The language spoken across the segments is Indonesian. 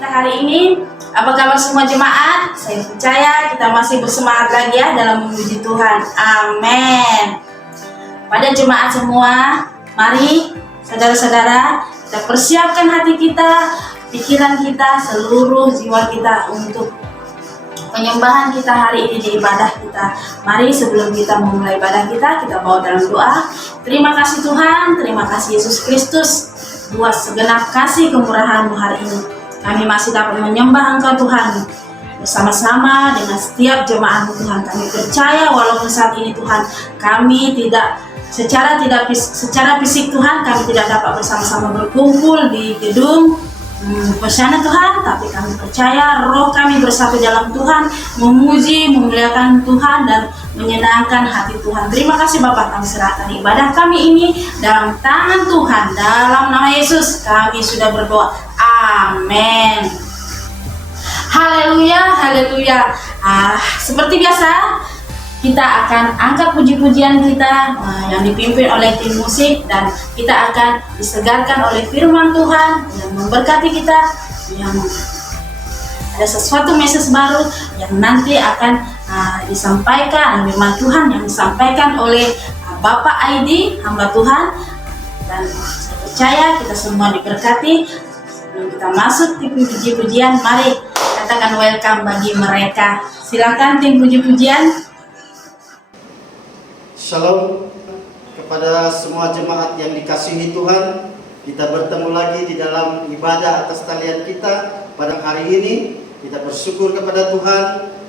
kita hari ini. Apa kabar semua jemaat? Saya percaya kita masih bersemangat lagi ya dalam memuji Tuhan. Amin. Pada jemaat semua, mari saudara-saudara kita persiapkan hati kita, pikiran kita, seluruh jiwa kita untuk penyembahan kita hari ini di ibadah kita. Mari sebelum kita memulai ibadah kita bawa dalam doa. Terima kasih Tuhan, terima kasih Yesus Kristus buat segenap kasih kemurahan-Mu hari ini. Kami masih dapat menyembah Engkau Tuhan bersama-sama dengan setiap jemaat-Mu Tuhan. Kami percaya walaupun saat ini Tuhan kami tidak secara fisik Tuhan, kami tidak dapat bersama-sama berkumpul di gedung bersama Tuhan, tapi kami percaya roh kami bersatu dalam Tuhan, memuji, memuliakan Tuhan dan menyenangkan hati Tuhan. Terima kasih Bapak, kami serahkan ibadah kami ini dalam tangan Tuhan. Dalam nama Yesus kami sudah berdoa. Amin. Haleluya, haleluya. Seperti biasa kita akan angkat puji-pujian kita yang dipimpin oleh tim musik, dan kita akan disegarkan oleh firman Tuhan yang memberkati kita, yang ada sesuatu message baru yang nanti akan disampaikan, firman Tuhan yang disampaikan oleh Bapak Aidi, hamba Tuhan. Dan saya percaya kita semua diberkati. Sebelum kita masuk tim puji-pujian, mari katakan welcome bagi mereka. Silakan tim puji-pujian. Shalom kepada semua jemaat yang dikasihi Tuhan. Kita bertemu lagi di dalam ibadah atas talian kita pada hari ini. Kita bersyukur kepada Tuhan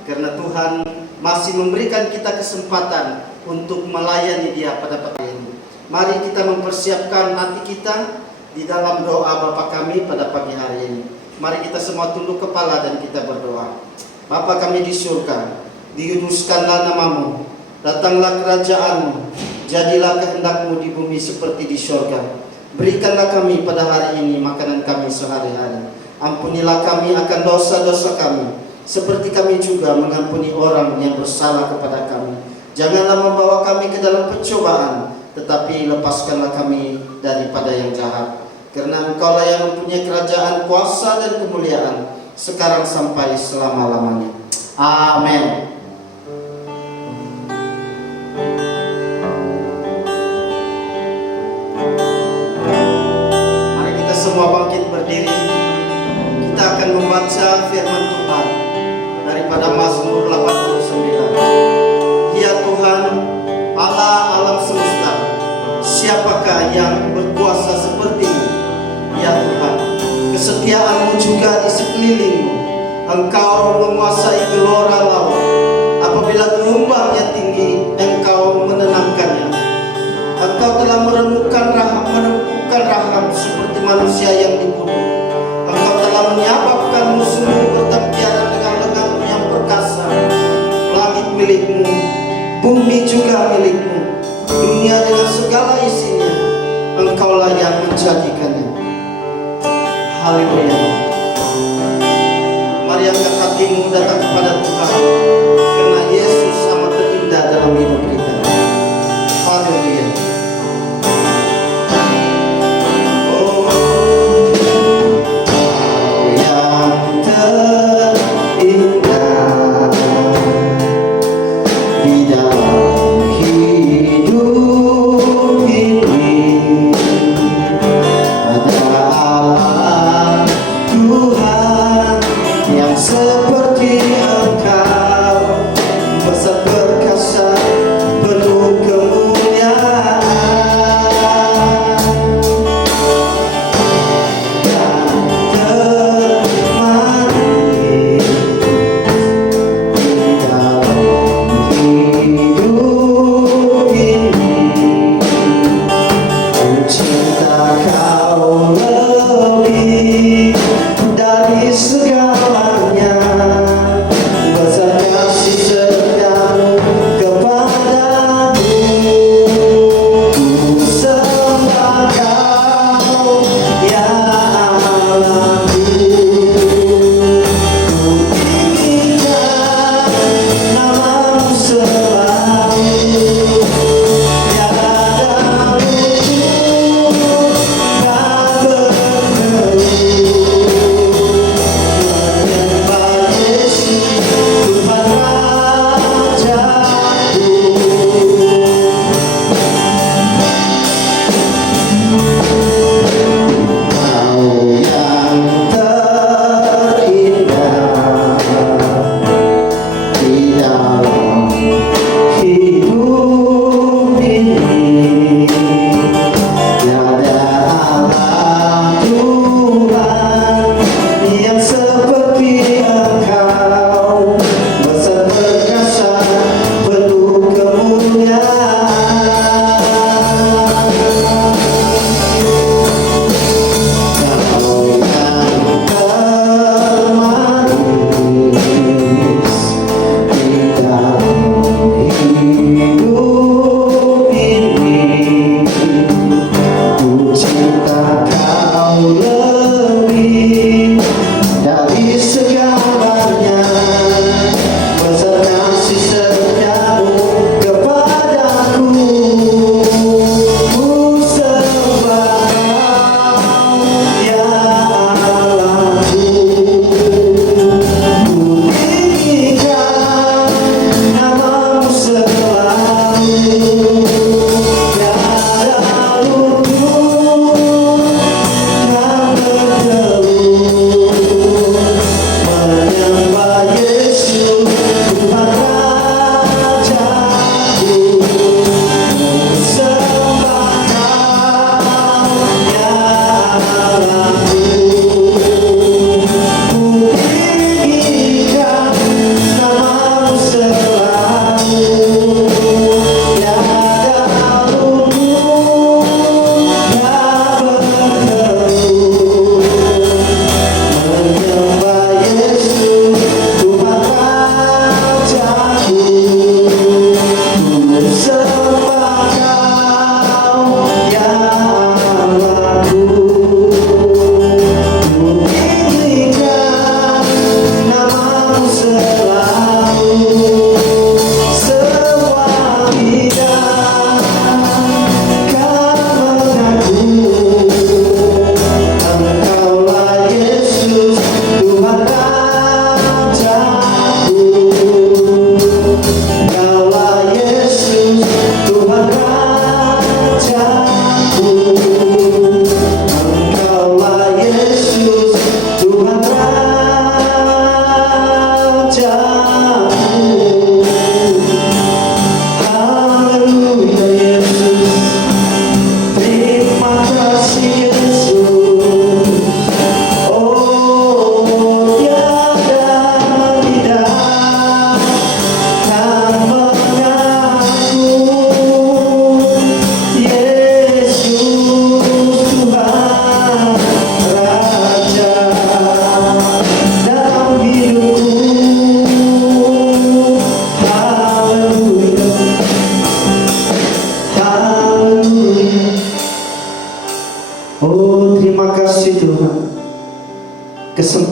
karena Tuhan masih memberikan kita kesempatan untuk melayani Dia pada pagi ini. Mari kita mempersiapkan hati kita di dalam doa Bapa kami pada pagi hari ini. Mari kita semua tunduk kepala dan kita berdoa. Bapa kami di surga, dikuduskanlah nama-Mu. Datanglah kerajaan-Mu, jadilah kehendak-Mu di bumi seperti di surga. Berikanlah kami pada hari ini makanan kami sehari-hari. Ampunilah kami akan dosa-dosa kami, seperti kami juga mengampuni orang yang bersalah kepada kami. Janganlah membawa kami ke dalam pencobaan, tetapi lepaskanlah kami daripada yang jahat. Karena Engkau-lah yang mempunyai kerajaan, kuasa dan kemuliaan, sekarang sampai selama-lamanya. Amin. Semua bangkit berdiri. Kita akan membaca firman Tuhan daripada Mazmur 89. Ya Tuhan, Allah alam semesta, siapakah yang berkuasa seperti-Mu? Ya Tuhan, kesetiaan-Mu juga di sekelilingmu. Engkau menguasai gelora laut. Apabila gelombangnya tinggi, Engkau menenangkannya. Engkau telah menumbuhkan raham seperti manusia yang dibunuh. Engkau telah menyababkan musuhmu bertempiaran dengan lenganmu yang perkasa. Langit milik-Mu, bumi juga milik-Mu, dunia dengan segala isinya, Engkau-lah yang menjadikannya. Haleluya. Mari angkat hatimu datang kepada Tuhan, karena Yesus amat terindah dalam hidup kita. Haleluya. Seperti Engkau.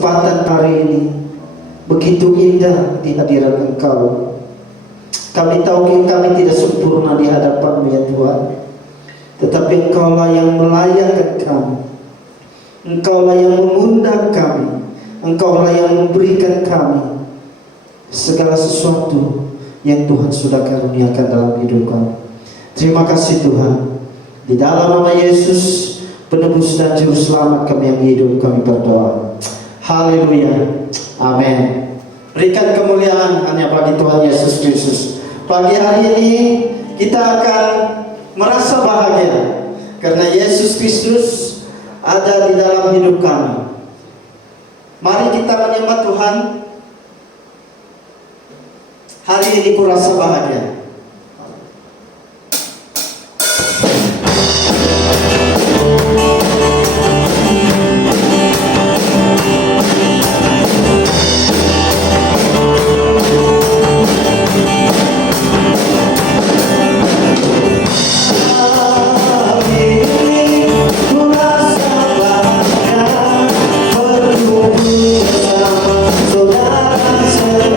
kesempatan hari ini begitu indah di hadirat Engkau. Kami tahu kami tidak sempurna di hadapan-Mu ya Tuhan, tetapi Engkaulah yang melayakkan kami, Engkaulah yang mengundang kami, Engkaulah yang memberikan kami segala sesuatu yang Tuhan sudah karuniakan dalam hidup kami. Terima kasih Tuhan. Di dalam nama Yesus, penebus dan juru selamat kami yang hidup, kami berdoa. Haleluya. Amin. Berikan kemuliaan hanya bagi Tuhan Yesus Kristus. Pagi hari ini kita akan merasa bahagia karena Yesus Kristus ada di dalam hidup kami. Mari kita menyembah Tuhan. Hari ini ku rasa bahagia. Saudara semua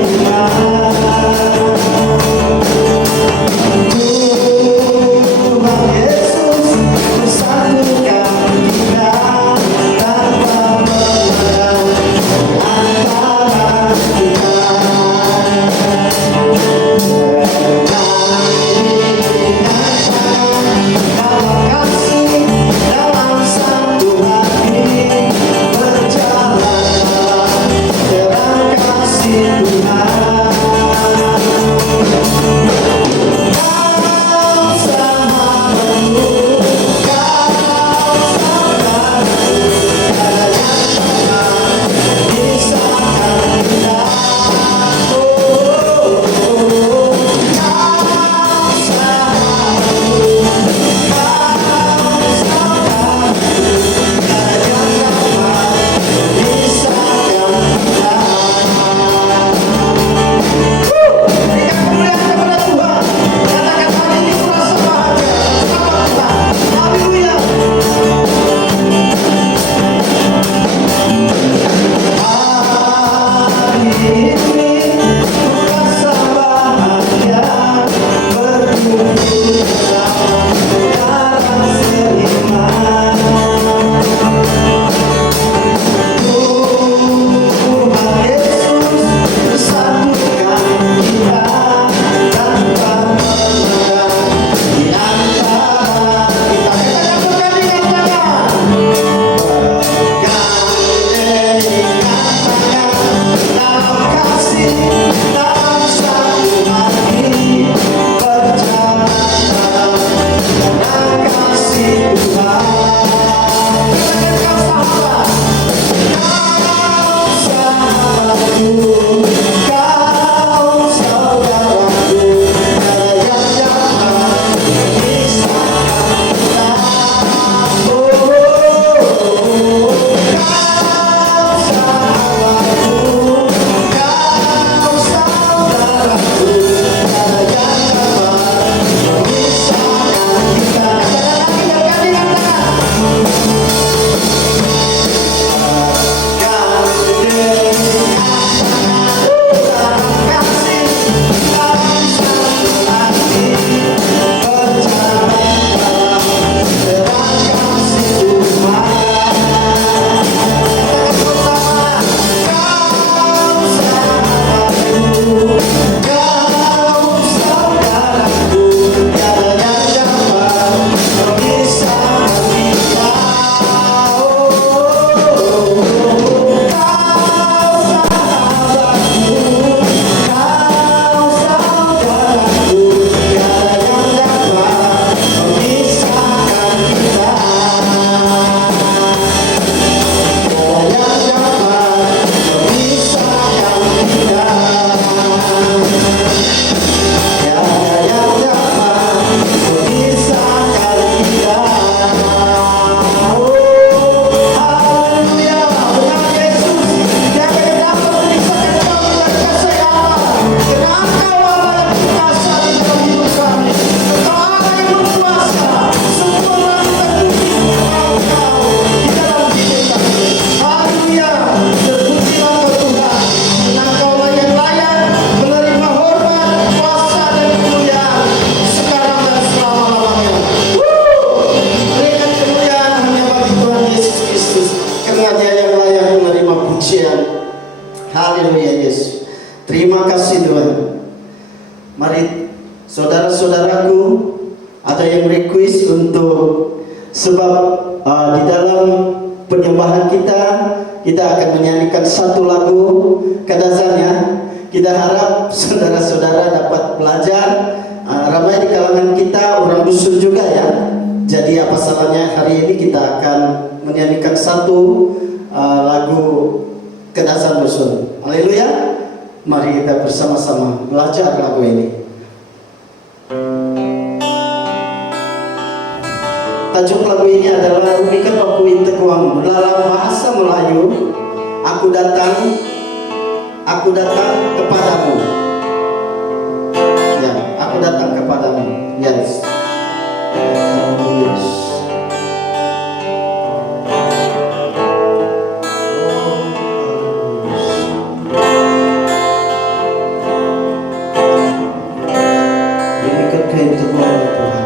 Mari saudara-saudaraku, ada yang request untuk sebab di dalam penyembahan kita akan menyanyikan satu lagu kadazannya. Kita harap saudara-saudara dapat belajar. Ramai di kalangan kita orang dusun juga ya. Jadi apa salahnya hari ini kita akan menyanyikan satu lagu kedazan dusun. Haleluya. Mari kita bersama-sama belajar lagu ini. Tajuk lagu ini adalah Umikan Aku Intekuang. Dalam bahasa Melayu, aku datang kepadamu. Ya, aku datang kepadamu. Yes. Yes. Umikan Intekuang Tuhan.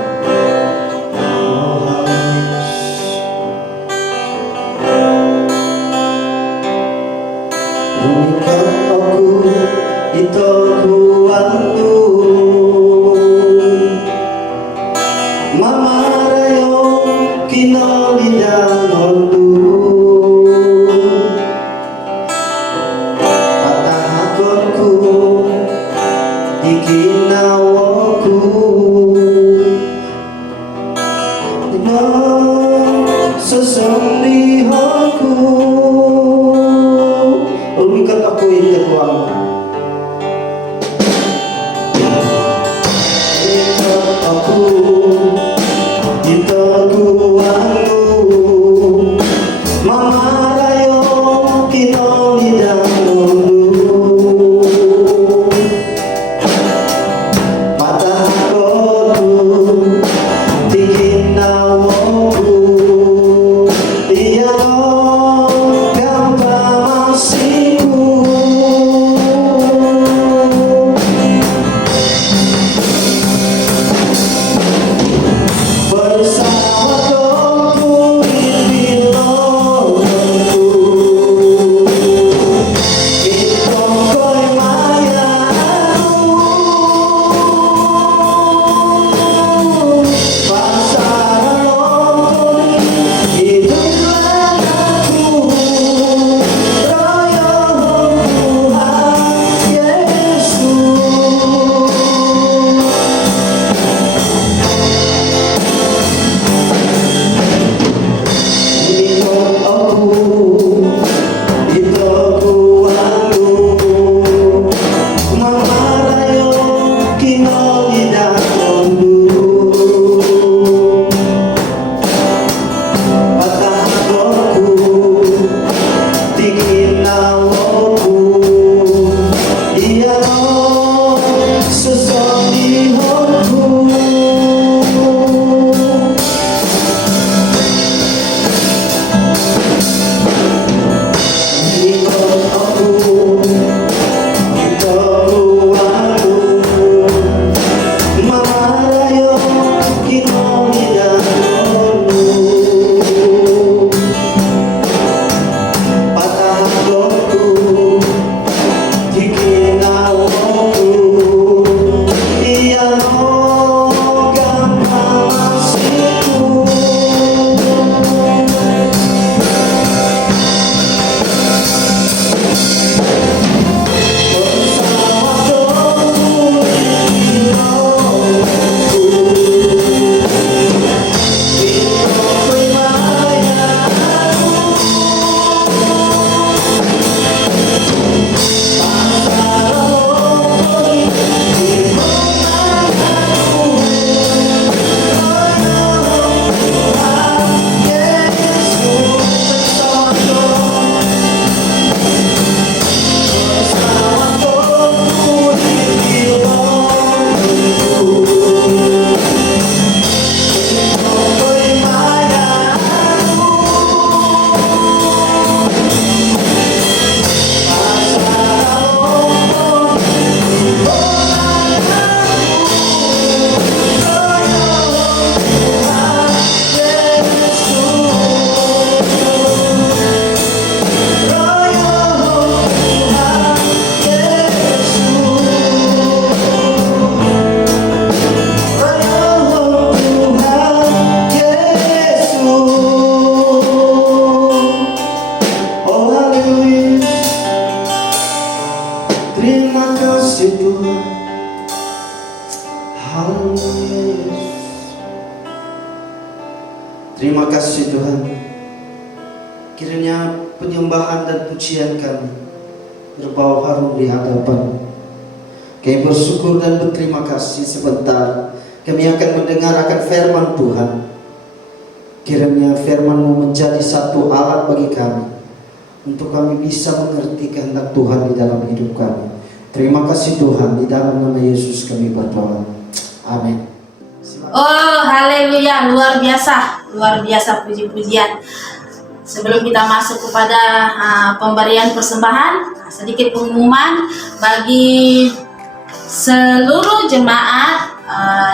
Ito buwantu mamarayo kinolidangondu patahakonku ikinawoku no sesolihoku umikan aku intekuang. Haleluya. Terima kasih Tuhan. Kiranya penyembahan dan pujian kami berbau harum di hadapan. Kami bersyukur dan berterima kasih. Sebentar kami akan mendengar akan firman Tuhan. Kiranya firman-Mu menjadi satu alat bagi kami untuk kami bisa mengerti kehendak Tuhan di dalam hidup kami. Terima kasih Tuhan, di dalam nama Yesus kami berdoa. Amin. Oh, haleluya, luar biasa puji-pujian. Sebelum kita masuk kepada pemberian persembahan, sedikit pengumuman bagi seluruh jemaat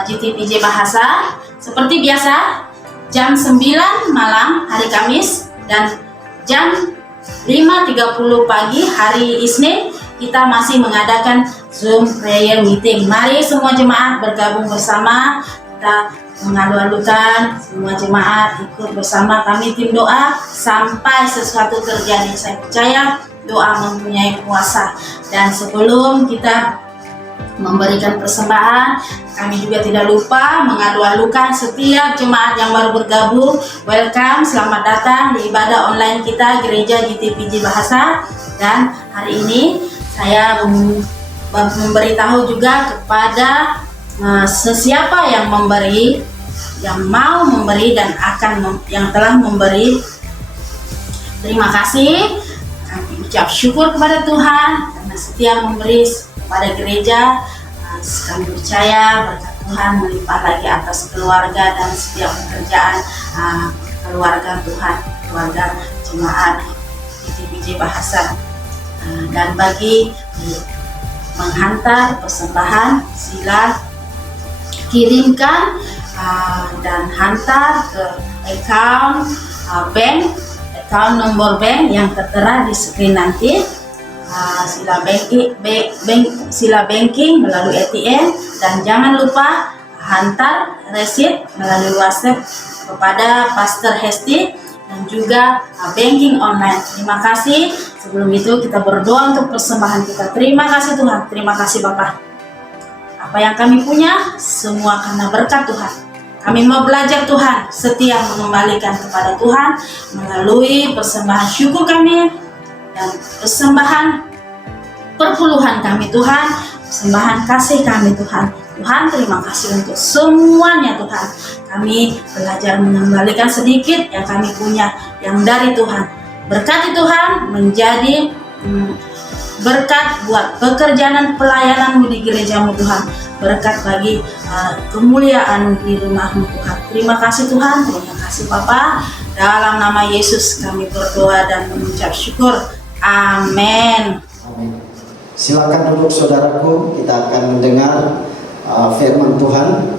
GTPJ Bahasa. Seperti biasa, jam 9 malam hari Kamis dan jam 5.30 pagi hari Isnin kita masih mengadakan Zoom prayer meeting. Mari semua jemaat bergabung bersama, kita mengalu-alukan semua jemaat ikut bersama kami tim doa sampai sesuatu terjadi. Saya percaya doa mempunyai kuasa. Dan sebelum kita memberikan persembahan, kami juga tidak lupa mengalu-alukan setiap jemaat yang baru bergabung. Welcome, selamat datang di ibadah online kita Gereja GTPJ Bahasa. Dan hari ini saya memberitahu juga kepada sesiapa yang memberi, yang mau memberi dan yang telah memberi. Terima kasih. Kami ucap syukur kepada Tuhan karena setiap memberi pada gereja. Kami percaya berkat Tuhan melimpah lagi atas keluarga dan setiap pekerjaan keluarga Tuhan, keluarga jemaat GTPJ Bahasa. Dan bagi menghantar persembahan, sila kirimkan dan hantar ke account nomor bank yang tertera di screen nanti. Sila banking melalui ATM, dan jangan lupa hantar resit melalui WhatsApp kepada Pastor Hesti dan juga banking online. Terima kasih. Sebelum itu kita berdoa untuk persembahan kita. Terima kasih Tuhan, terima kasih Bapak. Apa yang kami punya semua karena berkat Tuhan. Kami mau belajar Tuhan, setia mengembalikan kepada Tuhan melalui persembahan syukur kami dan persembahan perpuluhan kami Tuhan, persembahan kasih kami Tuhan. Tuhan, terima kasih untuk semuanya Tuhan. Kami belajar mengembalikan sedikit yang kami punya yang dari Tuhan. Berkati Tuhan menjadi berkat buat pekerjaan dan pelayanan-Mu di gereja-Mu Tuhan. Berkat bagi kemuliaan di rumah-Mu Tuhan. Terima kasih Tuhan, terima kasih Bapa. Dalam nama Yesus kami berdoa dan mengucap syukur. Amin. Amin. Silakan duduk saudaraku, kita akan mendengar firman Tuhan.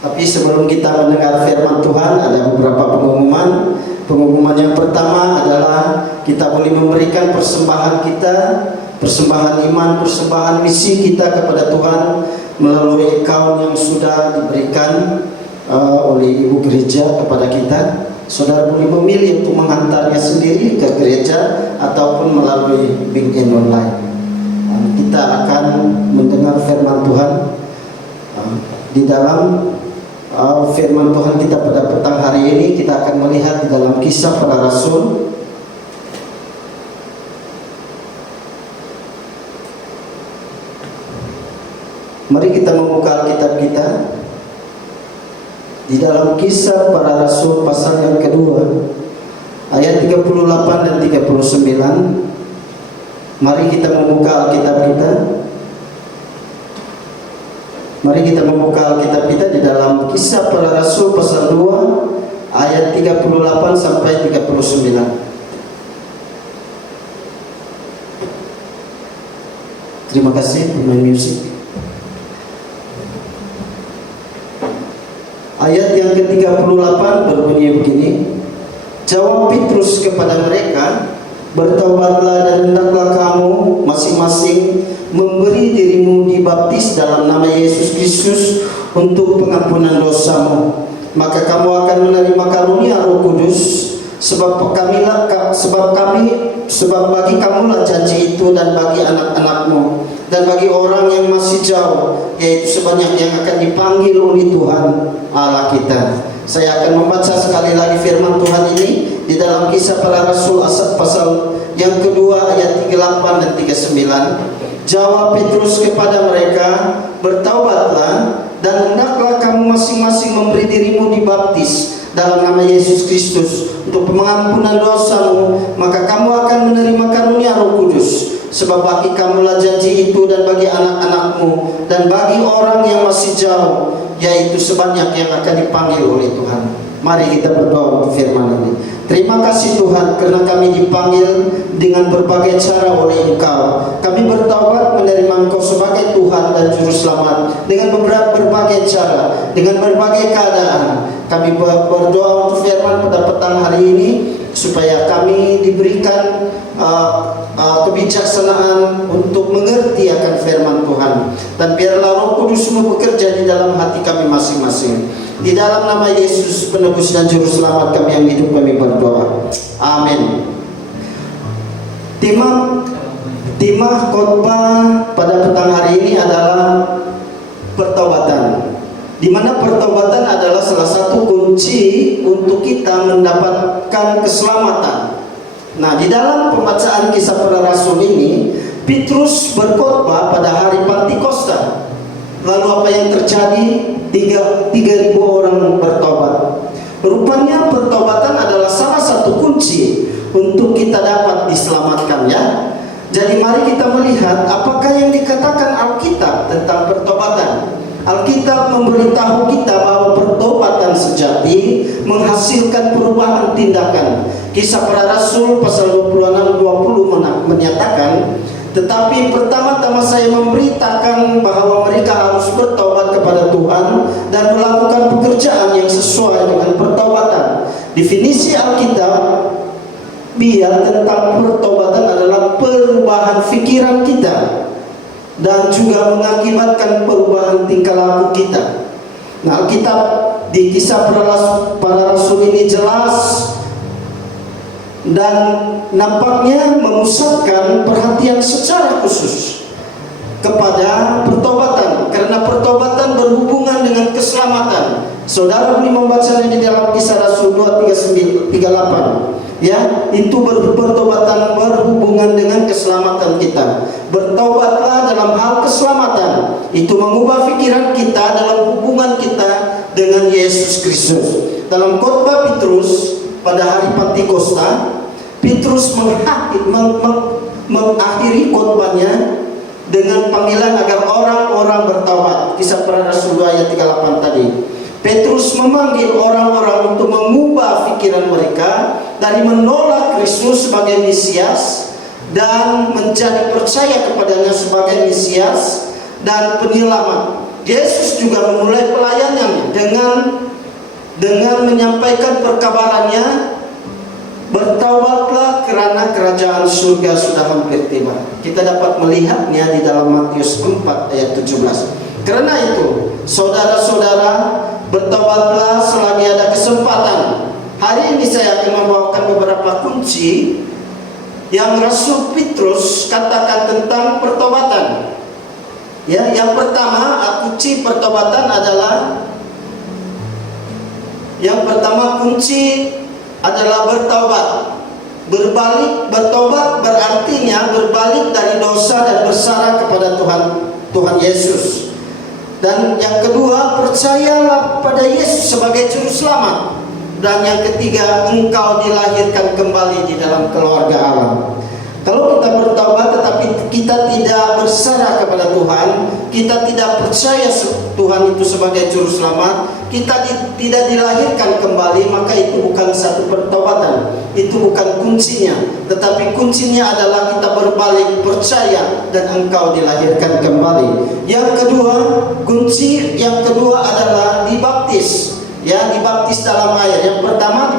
Tapi sebelum kita mendengar firman Tuhan, ada beberapa pengumuman. Pengumuman yang pertama adalah kita boleh memberikan persembahan kita, persembahan iman, persembahan misi kita kepada Tuhan melalui account yang sudah diberikan oleh Ibu Gereja kepada kita. Saudara boleh memilih untuk menghantarnya sendiri ke gereja ataupun melalui banking online. Kita akan mendengar firman Tuhan. Di dalam firman Tuhan kita pada petang hari ini, kita akan melihat di dalam Kisah Para Rasul. Mari kita membuka Alkitab kita di dalam Kisah Para Rasul pasal yang kedua, ayat 38 dan 39. Mari kita membuka Alkitab kita. Mari kita membuka Alkitab kita di dalam Kisah Para Rasul pasal 2 ayat 38 sampai 39. Terima kasih pemain musik. Ayat yang ke-38 berbunyi begini. Jawab Petrus kepada mereka, bertobatlah dan hendaklah kamu masing-masing memberi dirimu dibaptis dalam nama Yesus Kristus untuk pengampunan dosamu. Maka kamu akan menerima karunia Roh Kudus. sebab bagi kamulah janji itu, dan bagi anak-anakmu, dan bagi orang yang masih jauh, yaitu sebanyak yang akan dipanggil oleh Tuhan Allah kita. Saya akan membaca sekali lagi firman Tuhan ini di dalam Kisah Para Rasul pasal yang kedua ayat 38 dan 39. Jawab Petrus kepada mereka, "Bertaubatlah dan hendaklah kamu masing-masing memberi dirimu dibaptis dalam nama Yesus Kristus untuk pengampunan dosamu, maka kamu akan menerima karunia Roh Kudus. Sebab bagi kamulah janji itu, dan bagi anak-anakmu, dan bagi orang yang masih jauh, yaitu sebanyak yang akan dipanggil oleh Tuhan." Mari kita berdoa untuk firman ini. Terima kasih Tuhan, karena kami dipanggil dengan berbagai cara oleh Engkau. Kami bertaubat menerima Engkau sebagai Tuhan dan Juru Selamat dengan berbagai cara, dengan berbagai keadaan. Kami berdoa untuk firman pada petang hari ini, supaya kami diberikan kebijaksanaan untuk mengerti akan firman Tuhan, dan biarlah Roh Kudus-Mu bekerja di dalam hati kami masing-masing. Di dalam nama Yesus penebus dan Juru Selamat kami yang hidup, kami berdoa. Amin. Tema khotbah pada petang hari ini adalah pertobatan, di mana pertobatan adalah salah satu kunci untuk kita mendapatkan keselamatan. Nah, di dalam pembacaan Kisah Para Rasul ini, Petrus berkhotbah pada hari Pentakosta. Lalu apa yang terjadi? 3.000 orang bertobat. Rupanya pertobatan adalah salah satu kunci untuk kita dapat diselamatkan, ya. Jadi mari kita melihat apakah yang dikatakan Alkitab tentang pertobatan. Alkitab memberitahu kita bahwa pertobatan sejati menghasilkan perubahan tindakan. Kisah Para Rasul pasal 26-20 menyatakan, "Tetapi pertama-tama saya memberitakan bahwa mereka harus bertobat kepada Tuhan dan melakukan pekerjaan yang sesuai dengan pertobatan." Definisi Alkitab biar tentang pertobatan adalah perubahan pikiran kita dan juga mengakibatkan perubahan tingkah laku kita. Nah, Alkitab di Kisah Para Rasul ini jelas dan nampaknya memusatkan perhatian secara khusus kepada pertobatan, karena pertobatan berhubungan dengan keselamatan. Saudara boleh membacanya di dalam Kisah Rasul 2:38. Ya, itu pertobatan berhubungan dengan keselamatan kita. Bertobatlah dalam hal keselamatan. Itu mengubah pikiran kita dalam hubungan kita dengan Yesus Kristus. Dalam khotbah Petrus pada hari Pentakosta, Petrus mengakhiri khotbahnya dengan panggilan agar orang-orang bertaubat. Kisah Para Rasul 2 ayat 38 tadi. Petrus memanggil orang-orang untuk mengubah pikiran mereka dari menolak Kristus sebagai Mesias dan menjadi percaya kepadanya sebagai Mesias dan penyelamat. Yesus juga memulai pelayanannya dengan menyampaikan perkabarannya, "Bertaubatlah karena kerajaan surga sudah hampir tiba." Kita dapat melihatnya di dalam Matius 4 ayat 17. Karena itu, saudara-saudara, bertobatlah selagi ada kesempatan. Hari ini saya akan membawakan beberapa kunci yang Rasul Petrus katakan tentang pertobatan. Ya, yang pertama, kunci pertobatan adalah kunci adalah bertaubat. Bertobat berartinya berbalik dari dosa dan bersarah kepada Tuhan Yesus. Dan yang kedua, percayalah pada Yesus sebagai Juru Selamat. Dan yang ketiga, engkau dilahirkan kembali di dalam keluarga Allah. Kalau kita bertobat tetapi kita tidak bersarah kepada Tuhan, kita tidak percaya Tuhan itu sebagai Juru Selamat, kita tidak dilahirkan kembali, maka itu bukan satu pertobatan. Itu bukan kuncinya. Tetapi kuncinya adalah kita berbalik, percaya, dan engkau dilahirkan kembali. Yang kedua, kunci yang kedua adalah dibaptis. Ya, dibaptis dalam air. Yang pertama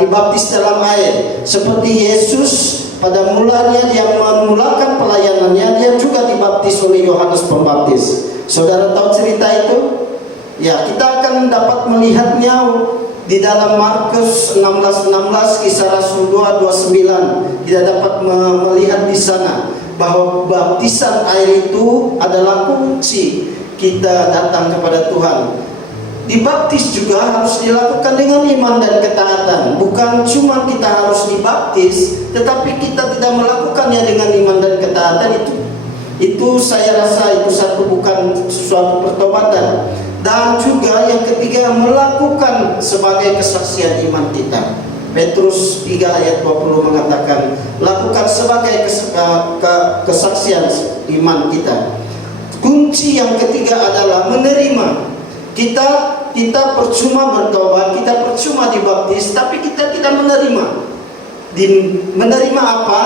dibaptis dalam air. Seperti Yesus pada mulanya dia memulakan pelayanannya, dia juga dibaptis oleh Yohanes Pembaptis. Saudara tahu cerita itu? Ya, kita akan dapat melihatnya di dalam Markus 16:16, Kisah Rasul 2:29 kita dapat melihat di sana bahwa baptisan air itu adalah kunci kita datang kepada Tuhan. Dibaptis juga harus dilakukan dengan iman dan ketaatan. Bukan cuma kita harus dibaptis, tetapi kita tidak melakukannya dengan iman dan ketaatan, itu saya rasa itu bukan suatu pertobatan. Dan juga yang ketiga, melakukan sebagai kesaksian iman kita. Petrus 3 ayat 20 mengatakan, lakukan sebagai kesaksian iman kita. Kunci yang ketiga adalah menerima. Kita percuma bertobat, kita percuma dibaptis, tapi kita tidak menerima. Menerima apa?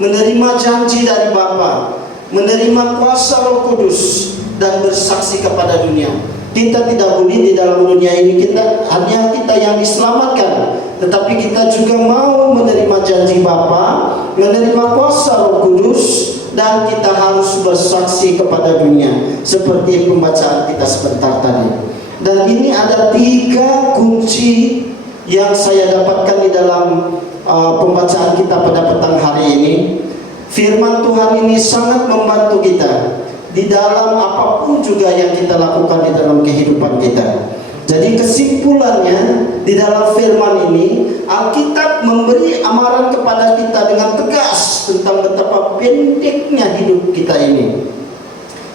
Menerima janji dari Bapa, menerima kuasa Roh Kudus, dan bersaksi kepada dunia. Kita tidak boleh di dalam dunia ini hanya kita yang diselamatkan, tetapi kita juga mau menerima janji Bapa, menerima kuasa Roh Kudus, dan kita harus bersaksi kepada dunia, seperti pembacaan kita sebentar tadi. Dan ini ada 3 kunci yang saya dapatkan di dalam pembacaan kita pada petang hari ini. Firman Tuhan ini sangat membantu kita di dalam apapun juga yang kita lakukan di dalam kehidupan kita. Jadi kesimpulannya, di dalam firman ini Alkitab memberi amaran kepada kita dengan tegas tentang betapa pendeknya hidup kita ini.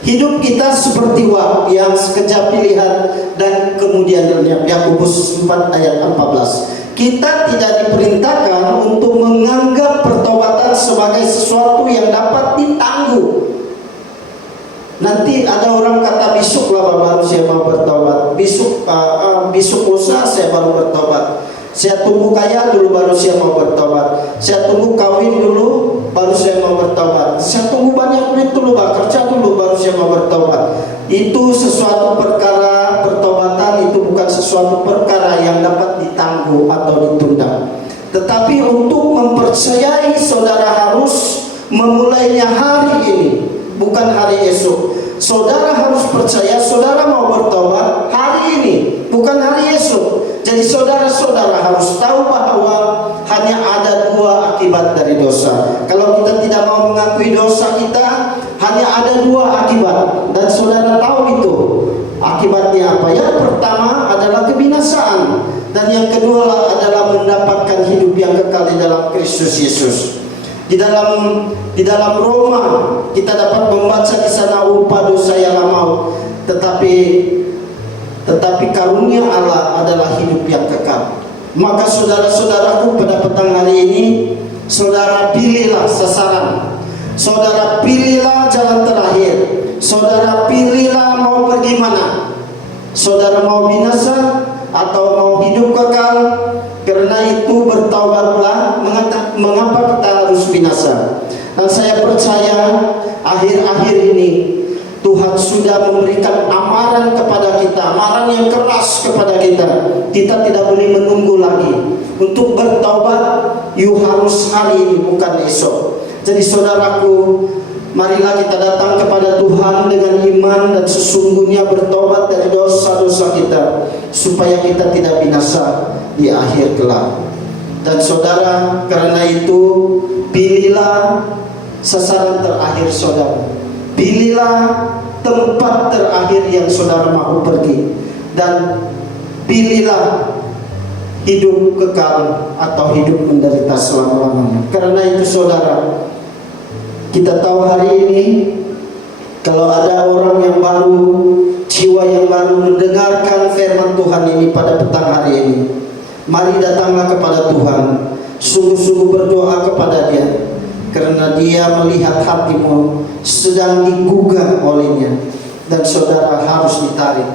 Hidup kita seperti uap yang sekejap dilihat dan kemudian lenyap. Yakobus 4 ayat 14. Kita tidak diperintahkan untuk menganggap pertobatan sebagai sesuatu yang dapat ditangguh. Nanti ada orang kata besok lah baru saya mau bertobat, besok lusa saya baru bertobat, saya tunggu kaya dulu baru saya mau bertobat, saya tunggu kawin dulu baru saya mau bertobat, saya tunggu banyak duit dulu, kerja dulu baru saya mau bertobat. Itu sesuatu perkara, pertobatan itu bukan sesuatu perkara yang dapat ditangguh atau ditunda. Tetapi untuk mempercayai, saudara harus memulainya hari ini, bukan hari esok. Saudara harus percaya, saudara mau bertobat hari ini, bukan hari esok. Jadi saudara-saudara harus tahu bahwa hanya ada 2 akibat dari dosa. Kalau kita tidak mau mengakui dosa kita, hanya ada 2 akibat. Dan saudara tahu itu. Akibatnya apa? Yang pertama adalah kebinasaan, dan yang kedua adalah mendapatkan hidup yang kekal di dalam Kristus Yesus. Di dalam Roma kita dapat membaca di sana, upah dosa ialah maut, tetapi karunia Allah adalah hidup yang kekal. Maka saudara-saudaraku, pada petang hari ini, saudara pilihlah sasaran, saudara pilihlah jalan terakhir, saudara pilihlah mau pergi mana. Saudara mau binasa atau mau hidup kekal? Karena itu bertaubatlah. Mengapa kita harus binasa? Dan saya percaya akhir-akhir ini Tuhan sudah memberikan amaran kepada kita, amaran yang keras kepada kita. Kita tidak boleh menunggu lagi untuk bertaubat. You harus hari ini, bukan esok. Jadi saudaraku, marilah kita datang kepada Tuhan dengan iman dan sesungguhnya bertobat dari dosa-dosa kita, supaya kita tidak binasa di akhir kelak. Dan saudara, karena itu pilihlah sasaran terakhir saudara, pilihlah tempat terakhir yang saudara mau pergi, dan pilihlah hidup kekal atau hidup menderita selama-lamanya. Karena itu saudara, kita tahu hari ini kalau ada orang yang baru, jiwa yang baru mendengarkan firman Tuhan ini pada petang hari ini, mari datanglah kepada Tuhan, sungguh-sungguh berdoa kepada Dia, karena Dia melihat hatimu sedang digugah olehnya, dan saudara harus ditarik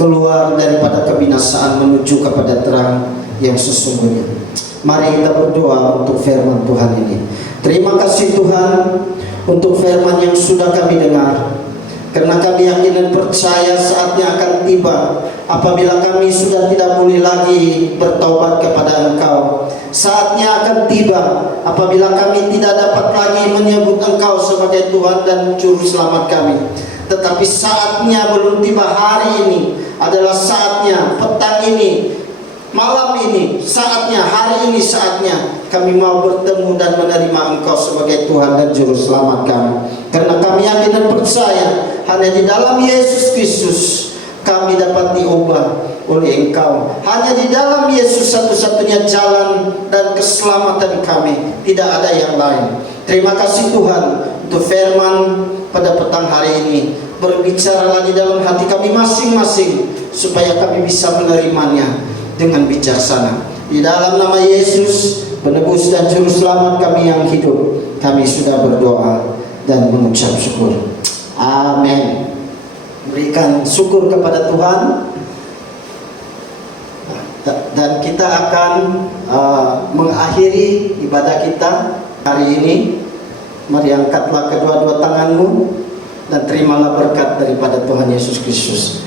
keluar daripada kebinasaan menuju kepada terang yang sesungguhnya. Mari kita berdoa untuk firman Tuhan ini. Terima kasih Tuhan untuk firman yang sudah kami dengar, karena kami yakin dan percaya saatnya akan tiba apabila kami sudah tidak boleh lagi bertaubat kepada Engkau. Saatnya akan tiba apabila kami tidak dapat lagi menyebut Engkau sebagai Tuhan dan Juru Selamat kami. Tetapi saatnya belum tiba. Hari ini adalah saatnya, petang ini Malam ini saatnya, hari ini saatnya kami mau bertemu dan menerima Engkau sebagai Tuhan dan Juru Selamat kami. Karena kami yakin dan percaya hanya di dalam Yesus Kristus kami dapat diubah oleh Engkau. Hanya di dalam Yesus satu-satunya jalan dan keselamatan kami, tidak ada yang lain. Terima kasih Tuhan untuk firman pada petang hari ini. Berbicaralah di dalam hati kami masing-masing supaya kami bisa menerimanya dengan bijaksana. Di dalam nama Yesus, penebus dan juru selamat kami yang hidup, kami sudah berdoa dan mengucap syukur. Amin. Berikan syukur kepada Tuhan. Dan kita akan mengakhiri ibadah kita hari ini. Mari angkatlah kedua-dua tanganmu dan terimalah berkat daripada Tuhan Yesus Kristus.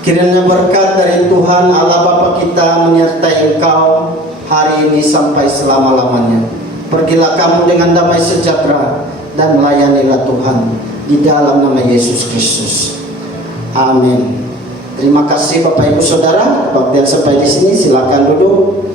Kiranya berkat dari Tuhan Allah Bapa kita menyertai engkau hari ini sampai selama-lamanya. Pergilah kamu dengan damai sejahtera dan melayanilah Tuhan di dalam nama Yesus Kristus. Amin. Terima kasih Bapak Ibu Saudara. Waktu yang sampai di sini silakan duduk.